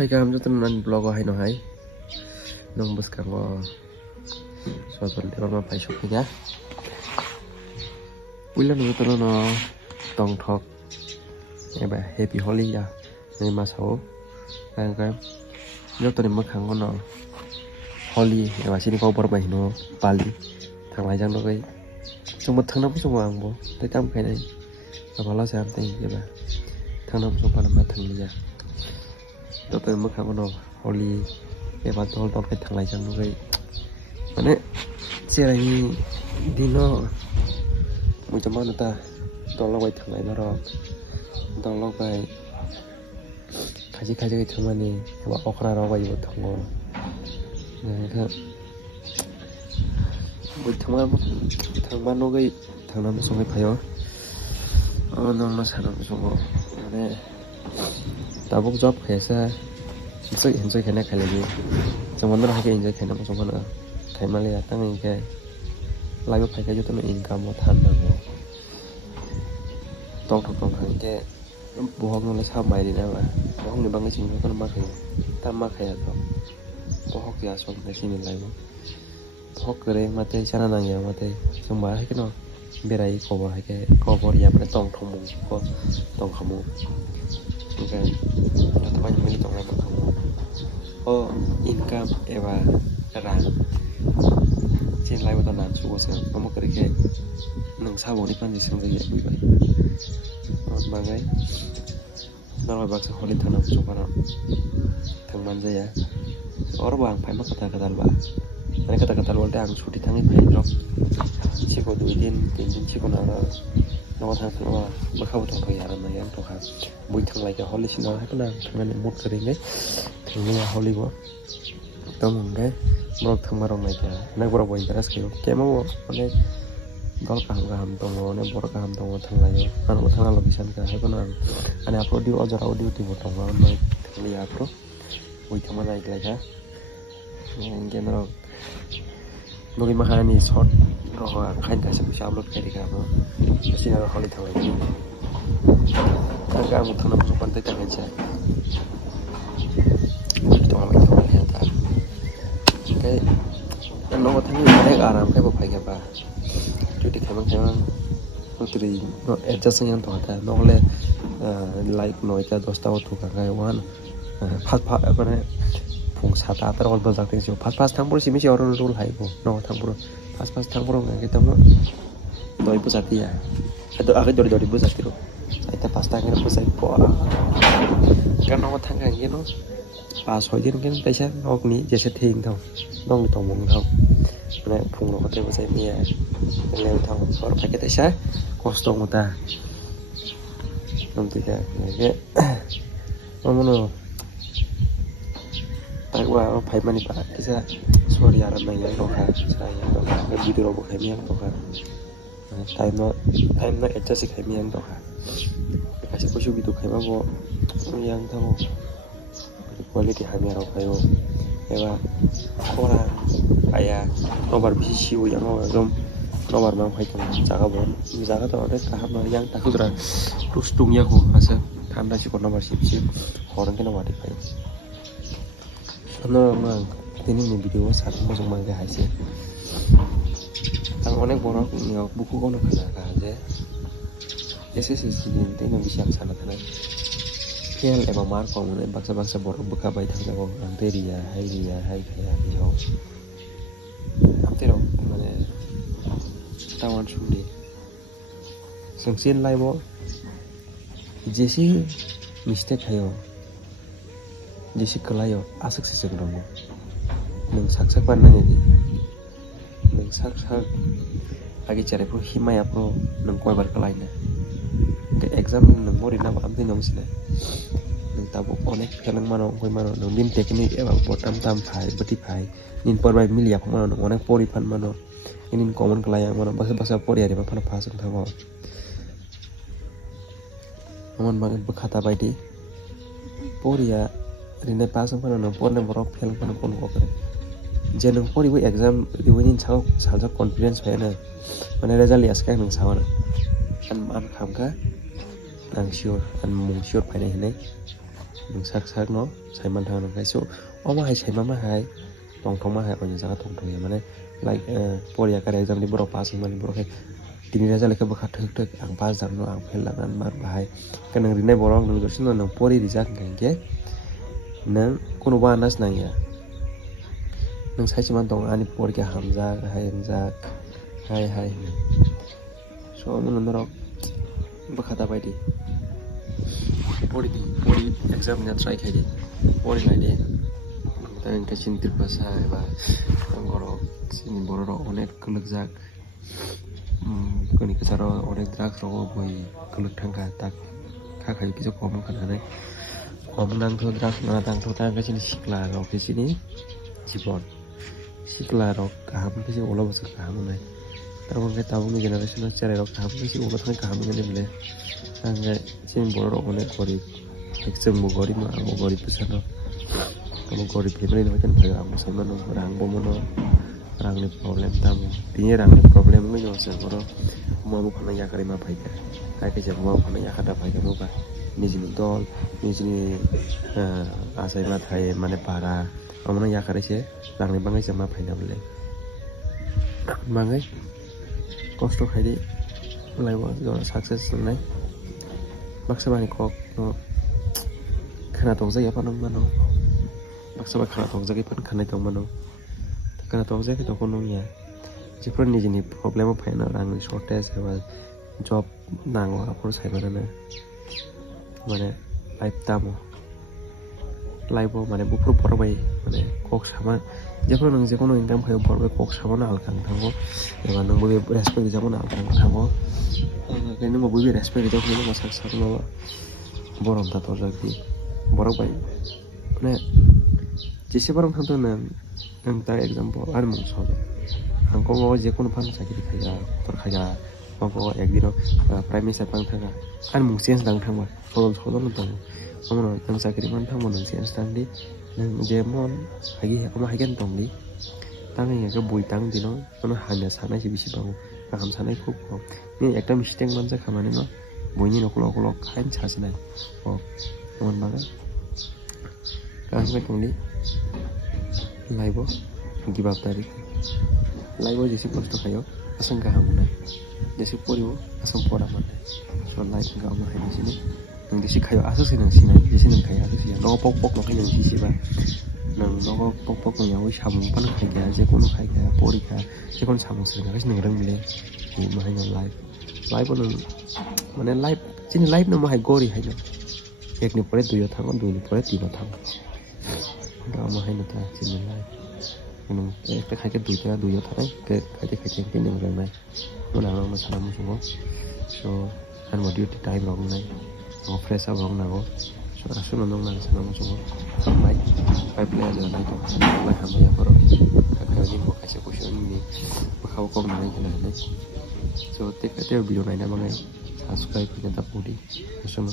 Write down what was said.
Paikam jatuh nan blog hai no hai, nong bus kamu suatu lebar ma pai shopping ya. Wilan jatuh no tong thok, eba happy Holi ya, ni mas ho, kan jatuh ni makan no Holi, eba sini kau bermain no Bali, thang lai jang no kai, cuma thang nam cuma angbo, tapi tam kai nai, apa lah saya amtai eba, thang nam cuma nama thang ni ya. Tôi mất khả năng Holi cái bạn tôi đọc cái thằng này chẳng nó gây mà đấy xe này đi nó một trăm người ta tôi lo quay thằng này nó rồi tôi lo quay khai cái thằng này và okra lo quay một thằng ngon này thôi một thằng bạn nó gây thằng nào nó xong cái phải nó sản phẩm xong rồi này tabuk job kaisa enjoy khana khai lagi jamon ra ke enjoy khana mo na khai male tang ke live phai ka joto no income mo than na mo tong khang ke bohog no le sa mai ri na ba bohog ni bang sing ko ma khai tam ma khai to bohog ya som na sin live bohog kare mate chana nang ya mate sumba hai ke no berai cover ya pre tong thong mo ko tong khamu okay tetap aja milih tong lebar kamu income eva ran chen lai betul nan suku saya kamu kerja neng sawo ni pan diseng kerja bui bai bagai nol baksa Holi tanam supana tang manja ya orang bang pai mak kata ba ani kata wal dang suti tangi pai drop chiko 2 din 3 din chiko na nó thang thang mà không thằng thời gian này em thuộc hàng buổi thằng này cái Holi xin nói hết là thằng này một cái đấy thì như là Holi quá tao mong cái một thằng mà đồng này cả nay vừa buổi interest cái mà cái đó cả ham tông nó bor cả ham tông thằng này anh một thằng nào bisa cả hết là anh upload audio thì một thằng mà thằng này upload buổi thằng này cái ha cái nó mungkin makanan ini short roh kain kasih bisa upload kayak di kamu sini ada Holi thang lagi agak mudah nak masuk pantai tangan saya itu orang itu lihat tak kayak yang nomor thang ini ada aram kayak apa kayak apa jadi kemang putri no adjust yang tuh ada no le like no itu 10 tahun tuh kayak wan pat apa nih phung sata terol bazak ting pas thang pur simi orang rule hai bo no thang pur pas thang pur ngai kita mo 2001 ya atau akhir 2001 ro saya pas thang ini pas saya po kan no thang ngai no pas hồi din kan paisa ok ni jese thing thong nong tong mong thong này phung nó có thể có sai mía leo thong so phải cái tại sao costo người ta không tự cả cái nó nó tại qua phải mani pak kita sorry aram nang yang toka saya toka video robo kami yang toka time no adjust kami yang toka kasih kusu video kami bo yang tahu quality kami ro kayo ewa orang ayah nomor bisi siu yang nomor mang phải tong jaga to ada kahap no yang takut ra rustung ya ko asa tanda si ko nomor sip orang ke nomor dikai nó mà tin ini video saat masuk mangga hasil ang onek borok ngok buku kono kana aja ese silin te nang bisa sana kana kel ema mar ko mun baksa borok buka bai thang jago anteria hai kaya dio antero mane tawan suli sangsin lai bo jesi mistake hayo jisi kelayo asik sih sebenarnya neng sak mana nih neng sak lagi cari pro himaya pro neng koi berkelainya ke exam neng mau dinam amti nong sini neng tabu onek film mana koi mana neng dim teknik ebang botam tam phai beti phai nin perbai milia mana neng onek pori pan mana ini common kelaya mana bahasa pori ada apa pasang thago aman banget berkata baik pori ya Rina pasang pada nombor borok fail pada pun kok kere. Jangan pori bu exam di winin saja confidence saya na. Mana result ya sekarang nang sawana. An man kam ka, nang sure, an mung sure pada ini. nung sak no saiman thang nang kai so oma hai saima ma hai tong ma hai on jaga tong ya mane like poria ka exam di borok pass man borok hai tini raja leka bakha thuk ang pass jang no ang fail langan mar bahai kanang rinai borok nung dorsin no nang pori rijak ke nang kono banas nang ya nang sai man tong ani pori ka hamza hai jak hai so mun norok bakha ta bai di pori exam nya try khai di pori lai di tang ka cintir bahasa ba angoro sini bororo onek kelek jak koni kasaro onek drak ro boy kelek thangka tak kha khai ki jo kom kan nai kom nang tho drak na tang tho tang ka sini sikla ro ki sini jibon sikla ro kaham ki jo ola bosuk kaham nai tarong ke tabung ni generation chare ro kaham ki ola thang kaham ni bele angge sini bororo onek kori exam mo gori ma mo gori pesano kamu gori family no kan phai ang sai mano rang bo mono rang ni problem tam tini rang ni problem ngi yo se boro mo mo khana ya kare ma phai ka kai ke je mo khana ya khata phai ka mo ba nijini dol nijini asai ma thai mane para amna ya kare se rang ni bangai se ma phai na bole bangai kosto khai di laiwa jo success nai baksa bani kok no khana tong ja ya pa nang mano baksa khana tong jagi pan khanai tong mano khana tong jagi to kono ya jepro nijini problem phaina rang shortage ba job nango apor sai bana na mane life tamo life mane bupro porbai mane kok sama jepro nang je kono income khayo porbai kok sama na alkan thango eba nang bobe respect jamo na alkan thango kene mo bobe respect jamo na sak sak no borom ta to jagi borok bai mane jese barang thang to nang ta example ar mung so ang ko je kono phan sakiri khaya tor khaya ko ekdino prime minister pang thanga ar mung sense dang thangwa sodol to amono tang sakiri man thang mon sense tang di nang je mon hagi ama hagen tong di tang ya ga bui tang dino kono hanya sana si bisi bangu kaham sanai khub ko ni ekta mistake man ja khamani no boini noklo khain chasnai o mon baga kaham ka tong di laibo give up tadi laibo jesi kosto kayo asang kaham na jesi poribo asang pora man so life ga ma hai sini nang jesi kayo asu sinang sina jesi nang kaya asu sia no pok no kaya jesi ba nang no pok no yawi samung pan khai ga je kono khai ga pori ka je kon samung sing ga nang rang mile ni ma hai no life no mane life chini life no ma hai gori hai no ek ni pore duyo thang du ni pore tino thang ga ma hai no ta chini life kono ekta khai ke duyo thang ke khai ke ni rang nai no na ma sana mu so an mo duty time rong nai o fresh up rong na go so asu no nong na sana mu sampai pai play ja nai to la kham ya poro ka ka ni ko kaise question ni ba khaw ko nai ke nai so te video nai na ma ngai subscribe ke ta pudi so no